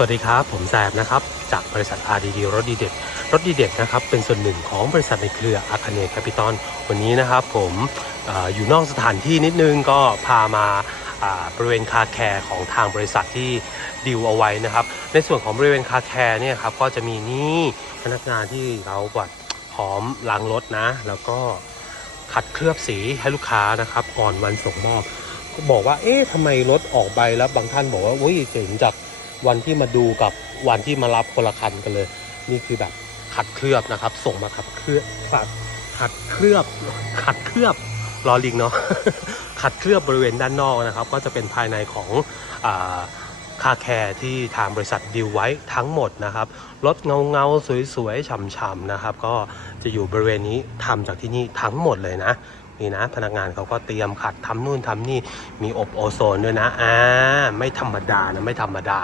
สวัสดีครับ ผมแซมนะครับ จากบริษัท RDD รถดีเด็ดรถดีเด็ดนะครับ เป็นส่วนหนึ่งของบริษัทในเครืออาคาเนแคปิตอลวันนี้นะครับผมออยู่นอกสถานที่นิดนึงก็พามาบริเวณคาแคร์ของทางบริษัทที่ดิวเอาไว้นะครับ ในส่วนของบริเวณคาแคร์เนี่ยครับก็จะมีนี่พนักงานที่เราแบบพร้อมล้างรถนะ แล้วก็ขัดเคลือบสีให้ลูกค้านะครับก่อนวันส่งมอบ ก็บอกว่าเอ๊ะทำไมรถออกใบแล้วบางท่านบอกว่าอุ้ยเจ๋งจาก วันที่มาดูกับวันที่มารับคนละคันกันเลย นี่คือแบบขัดเคลือบนะครับ ส่งมาขัดเคลือบขัดขัดเคลือบขัดเคลือบรอลิงเนาะขัดเคลือบบริเวณด้านนอกนะครับ ก็จะเป็นภายในของอาคาแคร์ที่ทางบริษัทดิวไว้ทั้งหมดนะครับรถเงาเงาสวยๆฉ่ำๆนะครับ ก็จะอยู่บริเวณนี้ทำจากที่นี่ทั้งหมดเลยนะนี่นะ พนักงานเขาก็เตรียมขัดทำนู่นทำนี่มีอบโอโซนด้วยนะอ่าไม่ธรรมดานะไม่ธรรมดา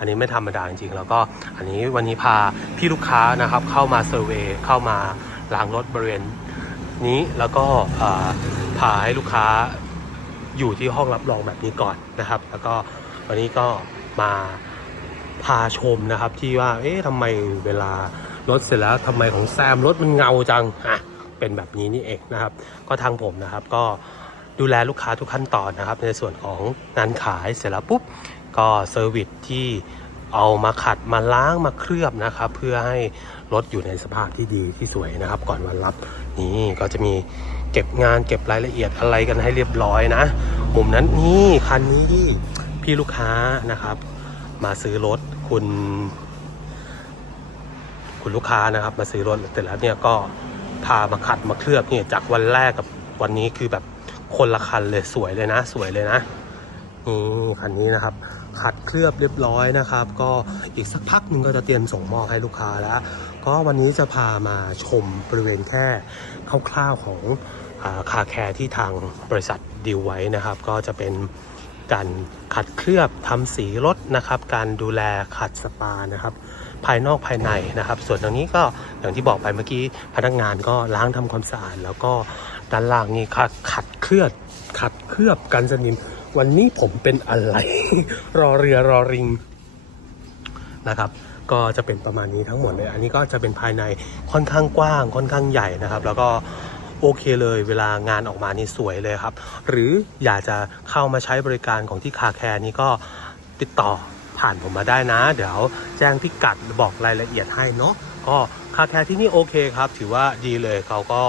อันนี้ไม่ธรรมดาจริงๆ แล้วก็อันนี้วันนี้พาพี่ลูกค้านะครับเข้ามาเซอร์เวยเข้ามาล้างรถบริเวณนี้แล้วก็อ่าพาให้ลูกค้าอยู่ที่ห้องรับรองแบบนี้ก่อนนะครับ แล้วก็วันนี้ก็มาพาชมนะครับที่ว่า เอ๊ะทำไมเวลารถเสร็จแล้วทำไมของแซมรถมันเงาจังอะเป็นแบบนี้นี่เองนะครับ ก็ทางผมนะครับก็ดูแลลูกค้าทุกขั้นตอนนะครับ ในส่วนของงานขายเสร็จแล้วปุ๊บ ก็เซอร์วิสที่เอามาขัดมาล้างมาเคลือบนะครับ เพื่อให้รถอยู่ในสภาพที่ดีที่สวยนะครับ ก่อนวันรับนี่ก็จะมีเก็บงานเก็บรายละเอียดอะไรกันให้เรียบร้อยนะมุมนั้นนี่คันนี้พี่ลูกค้านะครับ มาซื้อรถคุณ คุณลูกค้านะครับ มาซื้อรถเสร็จแล้วเนี่ยก็พามาขัดมาเคลือบเนี่ยจากวันแรกกับวันนี้คือแบบคนละคันเลยสวยเลยนะ สวยเลยนะ นี่คันนี้นะครับขัดเคลือบเรียบร้อยนะครับ ก็อีกสักพักหนึ่งก็จะเตรียมส่งมอบให้ลูกค้าแล้ว ก็วันนี้จะพามาชมบริเวณแค่คร่าวๆของอาคาแคร์ที่ทางบริษัทดีลไว้นะครับ ก็จะเป็นการขัดเคลือบทำสีรถนะครับ การดูแลขัดสปานะครับ ภายนอกภายในนะครับ ส่วนตรงนี้ก็อย่างที่บอกไปเมื่อกี้พนักงานก็ล้างทำความสะอาดแล้วก็ด้านล่างนี่ขัดขัดเคลือบขัดเคลือบกันสนิม วันนี้ผมเป็นอะไร รอเรือรอริงนะครับ ก็จะเป็นประมาณนี้ทั้งหมดเลย อันนี้ก็จะเป็นภายในค่อนข้างกว้าง ค่อนข้างใหญ่นะครับ แล้วก็โอเคเลยเวลางานออกมานี่สวยเลยครับ หรืออยากจะเข้ามาใช้บริการของที่คาแคร์นี้ก็ติดต่อผ่านผมมาได้นะ เดี๋ยวแจ้งพิกัดบอกรายละเอียดให้เนาะก็คาแคร์ที่นี่โอเคครับ ถือว่าดีเลยเขาก็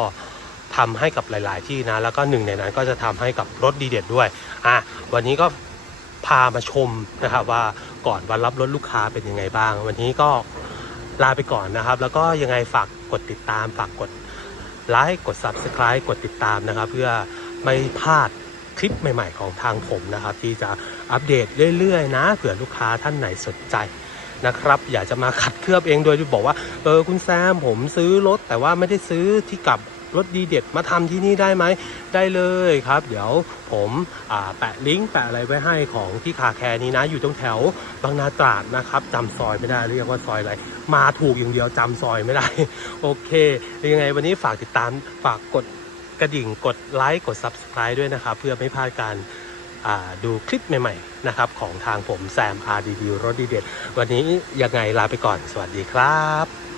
ทำให้กับหลาย ๆ ที่นะ แล้วก็หนึ่งในนั้นก็จะทำให้กับรถดีเด็ดด้วยอะวันนี้ก็พามาชมนะครับว่าก่อนวันรับรถลูกค้าเป็นยังไงบ้าง วันนี้ก็ลาไปก่อนนะครับ แล้วก็ยังไงฝากกดติดตาม ฝากกดไลค์กด Subscribe กดติดตามนะครับ เพื่อไม่พลาดคลิปใหม่ ๆ ของทางผมนะครับ ที่จะอัปเดตเรื่อย ๆ นะเผื่อลูกค้าท่านไหนสนใจนะครับ อยากจะมาขัดเคลือบเองโดยที่บอกว่าเออคุณแซมผมซื้อรถแต่ว่าไม่ได้ซื้อที่กลับ รถดีเด็ดมาทำที่นี่ได้ไหมได้เลยครับ เดี๋ยวผมแปะลิงก์แปะอะไรไว้ให้ของที่คาแคร์นี้นะ อยู่ตรงแถวบางนาตราดนะครับจำซอยไม่ได้เรียกว่าซอยอะไรมาถูกอย่างเดียวจำซอยไม่ได้ โอเคยังไงวันนี้ฝากติดตามฝากกดกระดิ่งกดไลค์กด Subscribe ด้วยนะครับ เพื่อไม่พลาดการดูคลิปใหม่ๆนะครับ ของทางผมแซม RDD รถดีเด็ด วันนี้ยังไงลาไปก่อน สวัสดีครับ